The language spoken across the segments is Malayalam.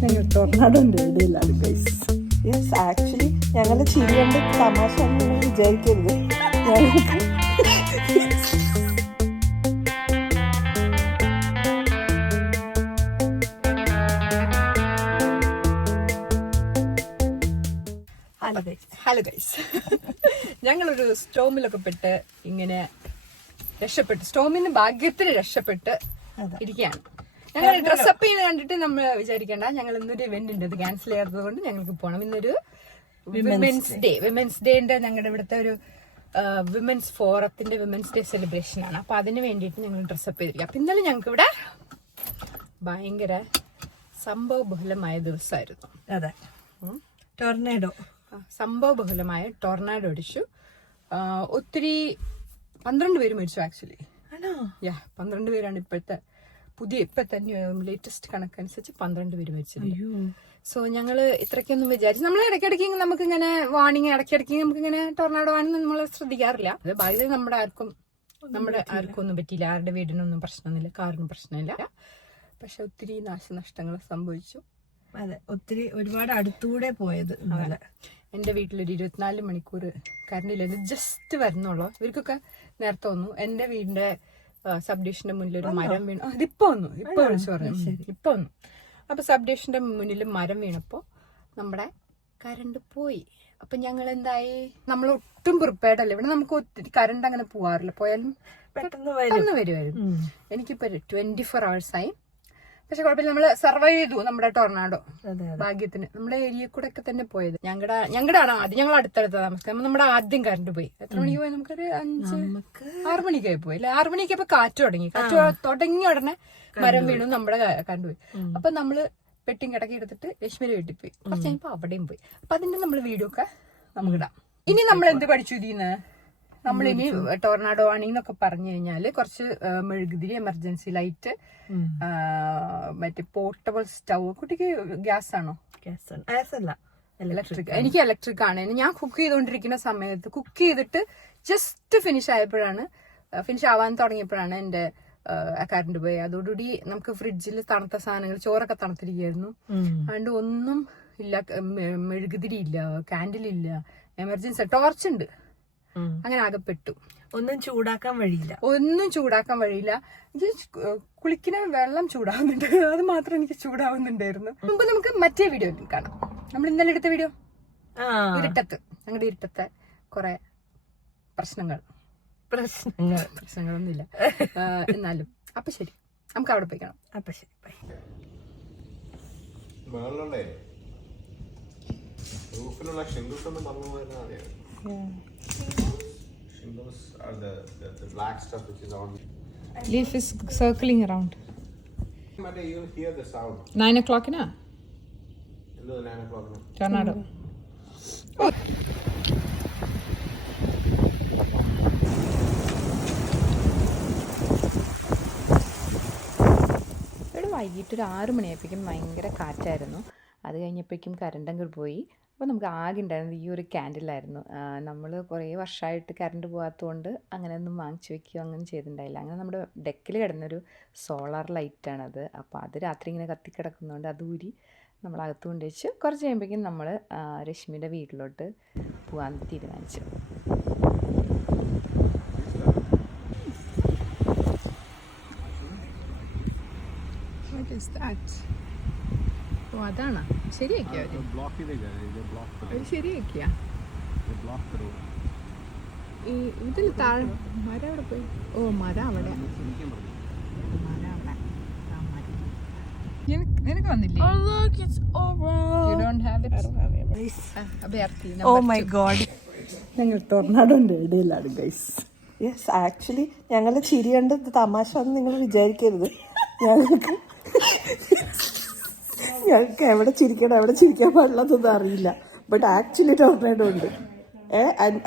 ഞങ്ങൾ ടൊർണാഡോന്റെ ഇടയിലാണ് ഗൈസ്. യെസ്, ആക്ച്വലി ഞങ്ങളുടെ ചിരി കൊണ്ട് തമാശ നിങ്ങൾ വിചാരിക്കരുത്. ഞങ്ങൾക്ക് ഹലോ ഗൈസ്, ഞങ്ങളൊരു സ്റ്റോമിലൊക്കെ പെട്ട് ഇങ്ങനെ രക്ഷപ്പെട്ട്, സ്റ്റോമിന് ഭാഗ്യത്തിന് രക്ഷപ്പെട്ട് ഇരിക്കുകയാണ്. ഞങ്ങൾ ഡ്രസ്സപ്പ് ചെയ്യുന്ന കണ്ടിട്ട് നമ്മൾ വിചാരിക്കേണ്ട, ഞങ്ങൾ ഇന്നൊരു ഇവന്റ് ഉണ്ട്, ഇത് ക്യാൻസൽ ചെയ്യാത്തത് കൊണ്ട് ഞങ്ങൾക്ക് പോകണം. ഇന്നൊരു വിമൻസ് ഡേന്റെ ഞങ്ങളുടെ ഇവിടുത്തെ ഒരു വിമൻസ് ഫോറത്തിന്റെ വിമൻസ് ഡേ സെലിബ്രേഷൻ ആണ്. അപ്പൊ അതിന് വേണ്ടിയിട്ട് ഞങ്ങൾ ഡ്രസ്സപ്പ് ചെയ്തിരിക്കുക. അപ്പൊ ഇന്നലെ ഞങ്ങൾക്ക് ഇവിടെ ഭയങ്കര സംഭവബഹുലമായ ദിവസമായിരുന്നു. അതെ, ടൊർണാഡോ സംഭവബഹുലമായ ടൊർണാഡോ അടിച്ചു. ഒത്തിരി 12 പേര് മരിച്ചു ആക്ച്വലി. 12 പേരാണ് ഇപ്പോഴത്തെ ഇപ്പൊ തന്നെ ലേറ്റസ്റ്റ് കണക്കനുസരിച്ച് 12 പേര് മരിച്ചത്. സോ ഞങ്ങള് ഇത്രയ്ക്കൊന്നും വിചാരിച്ചു, നമ്മൾ ഇടയ്ക്കിടയ്ക്ക് നമുക്ക് ഇങ്ങനെ വാണിങ്, ഇടയ്ക്കിടയ്ക്ക് നമുക്ക് ഇങ്ങനെ ടൊർണാഡോ ആണെന്ന് നമ്മൾ ശ്രദ്ധിക്കാറില്ല. അത് ഭാഗ്യം നമ്മുടെ ആർക്കും ഒന്നും പറ്റിയില്ല, ആരുടെ വീടിനൊന്നും പ്രശ്നമൊന്നുമില്ല, കാറിനും പ്രശ്നമില്ല. പക്ഷെ ഒത്തിരി നാശനഷ്ടങ്ങൾ സംഭവിച്ചു. അതെ, ഒരുപാട് അടുത്തൂടെ പോയത്. എന്റെ വീട്ടിലൊരു 24 മണിക്കൂർ കറണ്ട് ഇല്ല, ജസ്റ്റ് വരുന്നുള്ളൂ. ഇവർക്കൊക്കെ നേരത്തെ വന്നു. എന്റെ വീടിന്റെ സബ് ഡിവിഷന്റെ മുന്നിൽ ഒരു മരം വീണു. അതിപ്പോ വന്നു, ഇപ്പൊ വിളിച്ചു പറഞ്ഞു, ഇപ്പൊ വന്നു. അപ്പൊ സബ് ഡിവിഷന്റെ മുന്നിൽ മരം വീണപ്പോ നമ്മുടെ കറണ്ട് പോയി. അപ്പൊ ഞങ്ങൾ എന്തായി, നമ്മൾ ഒട്ടും പ്രിപ്പയർഡ് അല്ല. ഇവിടെ നമുക്ക് ഒത്തിരി കറണ്ട് അങ്ങനെ പോവാറില്ല, പോയാലും പെട്ടെന്ന് വരുമായിരുന്നു. എനിക്കിപ്പോ 24 hours ആയി. പക്ഷെ കുഴപ്പമില്ല, നമ്മള് സർവൈവ് ചെയ്തു നമ്മുടെ ടൊർണാഡോ. ഭാഗ്യത്തിന് നമ്മുടെ ഏരിയ കൂടെ ഒക്കെ തന്നെ പോയത്. ഞങ്ങളുടെ ആണ് ആദ്യം, ഞങ്ങൾ അടുത്തടുത്ത താമസിക്കാം. നമ്മുടെ ആദ്യം കറണ്ട് പോയി. എത്ര മണിക്ക് പോയി? നമുക്കൊരു 6 മണിക്കായി പോയി അല്ലെ? 6 മണിക്കപ്പോ കാറ്റ് തുടങ്ങിയ ഉടനെ മരം വീണു, നമ്മുടെ കറണ്ട് പോയി. അപ്പൊ നമ്മള് പെട്ടിയും കിടക്കി എടുത്തിട്ട് രശ്മിയുടെ വീട്ടിൽ പോയി. കുറച്ച് കഴിഞ്ഞപ്പോ അവിടെയും പോയി. അപ്പൊ അതിന്റെ നമ്മള് വീഡിയോ ഒക്കെ നമുക്കിടാം. ഇനി നമ്മൾ എന്ത് പഠിച്ചു ഇതിന്ന്? നമ്മളിനി ടൊർണാഡോ ആണെന്നൊക്കെ പറഞ്ഞു കഴിഞ്ഞാല് കുറച്ച് മെഴുകുതിരി, എമർജൻസി ലൈറ്റ്, മറ്റേ പോർട്ടബിൾ സ്റ്റൗ. കുട്ടിക്ക് ഗ്യാസ് ആണോ? ഗ്യാസ് അല്ല, ഇലക്ട്രിക്. എനിക്ക് ഇലക്ട്രിക് ആണ്. ഞാൻ കുക്ക് ചെയ്തുകൊണ്ടിരിക്കുന്ന സമയത്ത്, കുക്ക് ചെയ്തിട്ട് ജസ്റ്റ് ഫിനിഷ് ആവാൻ തുടങ്ങിയപ്പോഴാണ് എന്റെ കറണ്ട് പോയി. അതോടുകൂടി നമുക്ക് ഫ്രിഡ്ജിൽ തണുത്ത സാധനങ്ങൾ, ചോറൊക്കെ തണുത്തിരിക്കുകയായിരുന്നു. അതുകൊണ്ട് ഒന്നും ഇല്ല, മെഴുകുതിരി ഇല്ല, കാൻഡിലില്ല, എമർജൻസി ടോർച്ച് ഉണ്ട്. അങ്ങനെ ആകെപ്പെട്ടു. ഒന്നും ചൂടാക്കാൻ വഴിയില്ല. കുളിക്കുന്ന വെള്ളം ചൂടാവുന്നുണ്ട്, അത് മാത്രം എനിക്ക് ചൂടാവുന്നുണ്ടായിരുന്നു. മുമ്പ് നമുക്ക് മറ്റേ വീഡിയോ കാണാം. നമ്മൾ ഇന്നലെ എടുത്ത വീഡിയോ, ഞങ്ങളുടെ ഇരുട്ടത്തെ കുറെ പ്രശ്നങ്ങളൊന്നുമില്ല എന്നാലും. അപ്പൊ ശരി, നമുക്ക് അവിടെ പോയി കാണാം. അപ്പൊ ശരി, by. Shingles are the black stuff which is on. Leaf is circling around. You hear the sound. 9 o'clock na? Hello, 9 o'clock na. Tornado. ഇവിടെ വൈകിട്ട് ഒരു 6 മണിയായപ്പോഴേക്കും ഭയങ്കര കാറ്റായിരുന്നു. അത് കഴിഞ്ഞപ്പോഴേക്കും കറണ്ട് അങ്ങ് പോയി. അപ്പോൾ നമുക്ക് ആകെ ഉണ്ടായിരുന്നത് ഈ ഒരു ക്യാൻഡിലായിരുന്നു. നമ്മൾ കുറേ വർഷമായിട്ട് കറണ്ട് പോകാത്തതുകൊണ്ട് അങ്ങനെയൊന്നും വാങ്ങിച്ചു വയ്ക്കുകയോ അങ്ങനെ ചെയ്തിട്ടുണ്ടായില്ല. അങ്ങനെ നമ്മുടെ ഡെക്കിൽ കിടന്നൊരു സോളാർ ലൈറ്റാണത്. അപ്പോൾ അത് രാത്രി ഇങ്ങനെ കത്തിക്കിടക്കുന്നതുകൊണ്ട് അത് ഊരി നമ്മളകത്ത് കൊണ്ടുവച്ച് കുറച്ച് കഴിയുമ്പോഴേക്കും നമ്മൾ രശ്മിയുടെ വീട്ടിലോട്ട് പോകാൻ തീരുമാനിച്ചു. അതാണ് ശരിയാക്കിയ ശരിയാക്കിയ ഇതിൽ താഴെ മരം അവിടെ പോയി. ഓ, മരം അവിടെ, നിനക്ക് വന്നില്ലേ? ഓ മൈ ഗോഡ്, ഞങ്ങൾ ടൊർണാഡോന്റെ ഇടയിലാണ് ഗൈസ്. യെസ്, ആക്ച്വലി ഞങ്ങളുടെ ചിരി കണ്ട് തമാശ എന്ന് നിങ്ങൾ വിചാരിക്കരുത്. ഞങ്ങൾക്ക് എവിടെ ചിരിക്കാൻ പാടില്ലാത്തൊന്നും അറിയില്ല. ബട്ട് ആക്ച്വലി ടൊർണാഡോ ഉണ്ട്.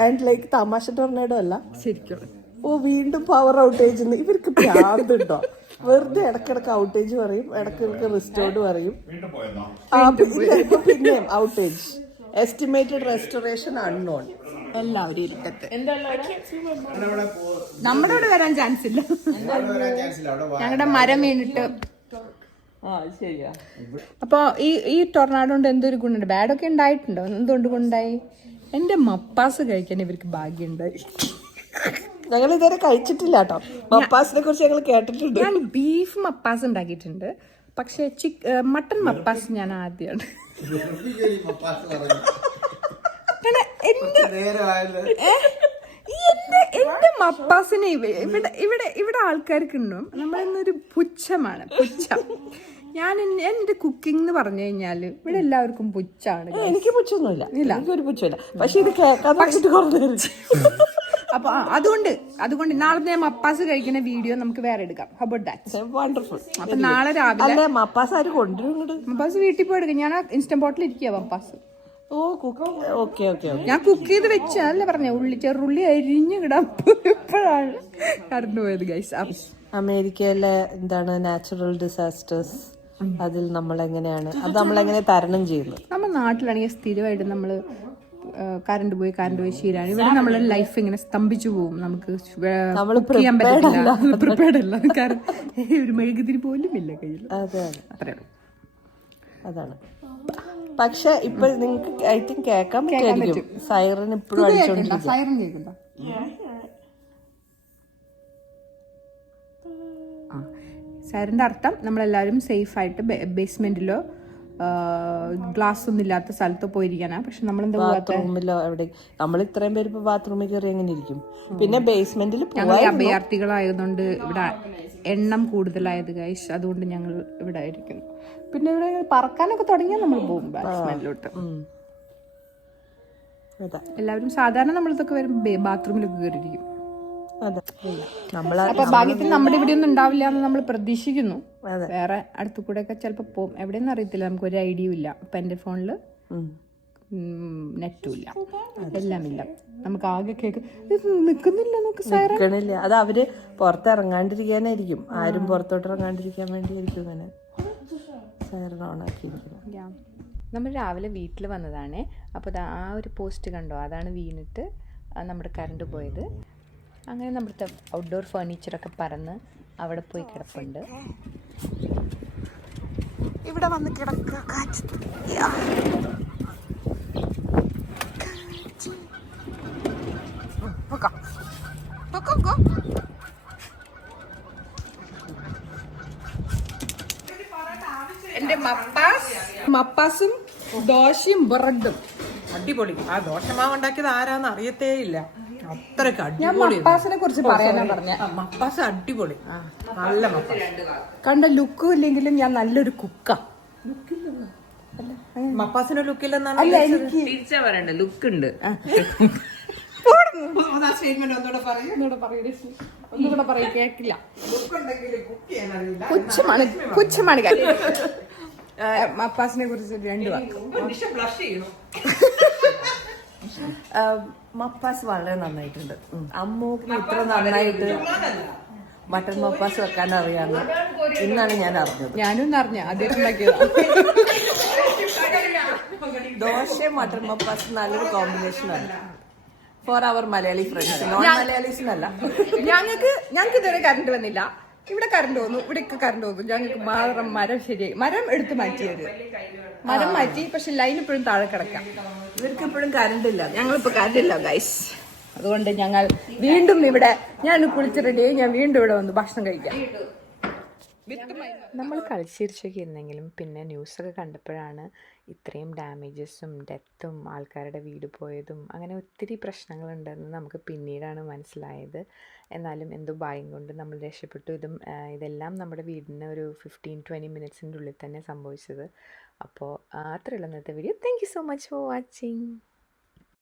ആൻഡ് ലൈക്ക് തമാശ ടൊർണാഡോ അല്ല, ശരിക്കും. ഓ, വീണ്ടും പവർ ഔട്ടേജ്. ഇവർക്ക് ഭ്രാന്തുണ്ടോ? വെറുതെ ഇടക്കിടക്ക് ഔട്ടേജ് പറയും, ഇടക്കിടക്ക് റിസ്റ്റോർഡ് പറയും. പിന്നെയും ഔട്ടേജ്, എസ്റ്റിമേറ്റഡ് റെസ്റ്റോറേഷൻ അൺനോൺ. എല്ലാവരും ഇരിക്കട്ടെ. നമ്മുടെ അവിടെ വരാൻ ചാൻസ് ഇല്ല. ഞങ്ങളുടെ മരം വീണിട്ട് ആ ശരിയാ. അപ്പോൾ ഈ ടൊർണാഡോ കൊണ്ട് എന്തൊരു ഗുണമുണ്ട്? ബാഡൊക്കെ ഉണ്ടായിട്ടുണ്ടോ? എന്തുകൊണ്ട് ഗുണമുണ്ടായി? എൻ്റെ മപ്പാസ് കഴിക്കാൻ ഇവർക്ക് ഭാഗ്യമുണ്ടായി. ഞങ്ങൾ ഇതുവരെ കഴിച്ചിട്ടില്ല കേട്ടോ. മപ്പാസിനെ കുറിച്ച് ഞങ്ങൾ കേട്ടിട്ടുണ്ട്. ഞാൻ ബീഫ് മപ്പാസ് ഉണ്ടാക്കിയിട്ടുണ്ട്, പക്ഷേ മട്ടൺ മപ്പാസ് ഞാൻ ആദ്യമാണ്. എന്റെ മപ്പാസിനെ ഇവിടെ ആൾക്കാർക്ക് ഉണ്ടോ നമ്മളിന്നൊരു പുച്ഛമാണ്, പുച്ഛം. ഞാൻ എന്റെ കുക്കിംഗ് എന്ന് പറഞ്ഞു കഴിഞ്ഞാല് ഇവിടെ എല്ലാവർക്കും പുച്ഛാണ്. എനിക്ക് പുച്ഛൊന്നുമില്ല, എനിക്കൊരു പുച്ഛമില്ല. പക്ഷെ ഇത് കേൾക്കാൻ വെച്ചിട്ട് കുറഞ്ഞു. അപ്പൊ അതുകൊണ്ട് നാളെ ഞാൻ മപ്പാസ് കഴിക്കുന്ന വീഡിയോ നമുക്ക് വേറെ എടുക്കാം. വണ്ടർഫുൾ. അപ്പൊ നാളെ രാവിലെ മപ്പാസ് ആര് കൊണ്ടുവരും? മപ്പാസ് വീട്ടിൽ പോയി എടുക്കാം. ഞാൻ ഇൻസ്റ്റന്റ് ബോട്ടിൽ ഇരിക്കുക മപ്പാസ്. ഓക്കെ. ഞാൻ കുക്ക് ചെയ്ത് വെച്ചല്ലേ പറഞ്ഞ ചെറുള്ളി അരിഞ്ഞു കിടാൻ ഇപ്പോഴാണ് കറണ്ട് പോയത് ഗൈസ്. അമേരിക്കയിലെ എന്താണ് നാച്ചുറൽ ഡിസാസ്റ്റേഴ്സ്, അതിൽ നമ്മളെങ്ങനെ തരണം ചെയ്യുന്നു? നമ്മുടെ നാട്ടിലാണെങ്കിൽ സ്ഥിരമായിട്ട് നമ്മള് കറണ്ട് പോയി ശീലമാണ്. ഇവിടെ നമ്മളെ ലൈഫ് ഇങ്ങനെ സ്തംഭിച്ചു പോകും. നമുക്ക് ചെയ്യാൻ പറ്റില്ല, പ്രിപ്പയർഡ് അല്ല. കാരണം ഒരു മെഴുകുതിരി പോലും ഇല്ല കയ്യിൽ. അതാണ്. പക്ഷെ ഇപ്പൊ നിങ്ങക്ക് ഐ തിങ്ക് കേൾക്കാൻ പറ്റും. സൈറൻ ഇപ്പോഴും അടിച്ചോണ്ടിരിക്കും. സൈറൻ കേൾക്കണ്ട. സൈറന്റെ അർത്ഥം നമ്മളെല്ലാവരും സേഫ് ആയിട്ട് ബേസ്മെന്റിലോ ഗ്ലാസ് ഒന്നും ഇല്ലാത്ത സ്ഥലത്ത് പോയിരിക്കാനാ. പക്ഷെ നമ്മളെന്താ ബാത്റൂമിലോ എവിടെ? നമ്മൾ ഇത്രയും പേര് ഇപ്പൊ ബാത്റൂമിൽ കയറി എങ്ങനെ ഇരിക്കും? പിന്നെ ബേസ്മെന്റിൽ ഞങ്ങൾ അഭയാർത്ഥികളായതുകൊണ്ട് ഇവിടെ എണ്ണം കൂടുതലായത് ഗൈസ്, അതുകൊണ്ട് ഞങ്ങൾ ഇവിടെ ആയിരിക്കുന്നു. പിന്നെ ഇവിടെ പറക്കാനൊക്കെ തുടങ്ങിയാൽ നമ്മൾ പോകും ബേസ്മെന്റിലോട്ട്. എല്ലാവരും സാധാരണ നമ്മളിതൊക്കെ വരും ബാത്റൂമിലൊക്കെ കയറിയിരിക്കും. അപ്പൊ ഭാഗ്യത്തിന് നമ്മുടെ ഇവിടെ ഒന്നും ഉണ്ടാവില്ല എന്ന് നമ്മൾ പ്രതീക്ഷിക്കുന്നു. വേറെ അടുത്തു കൂടെ ഒക്കെ ചിലപ്പോ പോകും, എവിടെയെന്ന് അറിയത്തില്ല, നമുക്ക് ഒരു ഐഡിയ ഇല്ല. ഇപ്പൊ എന്റെ ഫോണില് നെറ്റും ഇല്ല, എല്ലാം ഇല്ല. നമുക്ക് ആകെ നിക്കുന്നില്ല, നിക്കണില്ല. അത് അവര് പുറത്തിറങ്ങാണ്ടിരിക്കാനായിരിക്കും, ആരും പുറത്തോട്ട് ഇറങ്ങാണ്ടിരിക്കാൻ വേണ്ടിയായിരിക്കും ഇങ്ങനെ സൈറൻ ഓൺ ആക്കിയിരിക്കുന്നത്. നമ്മൾ രാവിലെ വീട്ടിൽ വന്നതാണ്. അപ്പോൾ ആ ഒരു പോസ്റ്റ് കണ്ടോ, അതാണ് വീണിട്ട് നമ്മുടെ കറണ്ട് പോയത്. അങ്ങനെ നമ്മുടെ ഔട്ട്ഡോർ ഫർണിച്ചറൊക്കെ പറന്ന് അവിടെ പോയി കിടപ്പുണ്ട്. ഇവിടെ വന്ന് കിടക്കുക. എന്റെ മപ്പാസും ദോശയും ബ്രെഡും അടിപൊളി. ആ ദോശമാവ് ഉണ്ടാക്കിയത് ആരാന്ന് അറിയത്തേ ഇല്ല, അത്രക്ക് ഞാൻ മപ്പാസിനെ കുറിച്ച് പറയാനാ പറഞ്ഞ. മപ്പാസ് അടിപൊളി, നല്ല മപ്പാസ്. കണ്ട ലുക്കും ഇല്ലെങ്കിലും ഞാൻ നല്ലൊരു കുക്കാ. മപ്പാസിന് ലുക്കില്ലെന്നാണ് തിരിച്ചാ പറയണ്ട, ലുക്ക് ഉണ്ട്. ഒന്നുകൂടെ പറയും, കേക്കില്ല. പുച്ഛമാണ് മപ്പാസിനെ കുറിച്ച് രണ്ടു വാക്ക്. മപ്പാസ് വളരെ നന്നായിട്ടുണ്ട്. അമ്മൂക്ക് ഇത്ര നന്നായിട്ട് മട്ടൻ മപ്പാസ് വെക്കാൻ അറിയാന്ന് ഇന്നാണ് ഞാൻ അറിഞ്ഞത്. ഞാനും അറിഞ്ഞ ആദ്യം ഉണ്ടാക്കിയതാ. ദോശയും മട്ടൻ മപ്പാസ് നല്ലൊരു കോമ്പിനേഷനാണ് ഫോർ അവർ മലയാളി ഫ്രണ്ട്സ്. നോൺ മലയാളീസിനല്ല. ഞങ്ങൾക്ക് ഇതുവരെ കറണ്ട് വന്നില്ല. ഇവിടെ കറണ്ട് വന്നു, ഇവിടെയൊക്കെ കറണ്ട് വന്നു. ഞങ്ങൾക്ക് മരം ശരിയായി, മരം എടുത്ത് മാറ്റിയത്. മരം മാറ്റി, പക്ഷെ ലൈൻ ഇപ്പോഴും താഴെ കിടക്കാം. ഇവർക്ക് ഇപ്പോഴും കറണ്ട് ഇല്ല, ഞങ്ങളിപ്പോ കറണ്ട് ഇല്ല ഗൈസ്. അതുകൊണ്ട് ഞങ്ങൾ വീണ്ടും ഇവിടെ, ഞാൻ കുളിച്ച് റെഡിയായി, ഞാൻ വീണ്ടും ഇവിടെ വന്നു ഭക്ഷണം കഴിക്കാം. നമ്മൾ കളിച്ചിരിച്ചൊക്കെ ഇരുന്നെങ്കിലും പിന്നെ ന്യൂസൊക്കെ കണ്ടപ്പോഴാണ് ഇത്രയും ഡാമേജസും ഡെത്തും ആൾക്കാരുടെ വീട് പോയതും അങ്ങനെ ഒത്തിരി പ്രശ്നങ്ങളുണ്ടെന്ന് നമുക്ക് പിന്നീടാണ് മനസ്സിലായത്. എന്നാലും എന്തോ ഭാഗ്യം കൊണ്ട് നമ്മൾ രക്ഷപ്പെട്ടു. ഇതെല്ലാം നമ്മുടെ വീടിന് ഒരു 15-20 മിനിറ്റ്സിൻ്റെ ഉള്ളിൽ തന്നെ സംഭവിച്ചത്. അപ്പോൾ അത്രയുള്ള ഇന്നത്തെ video. Thank you so much for watching.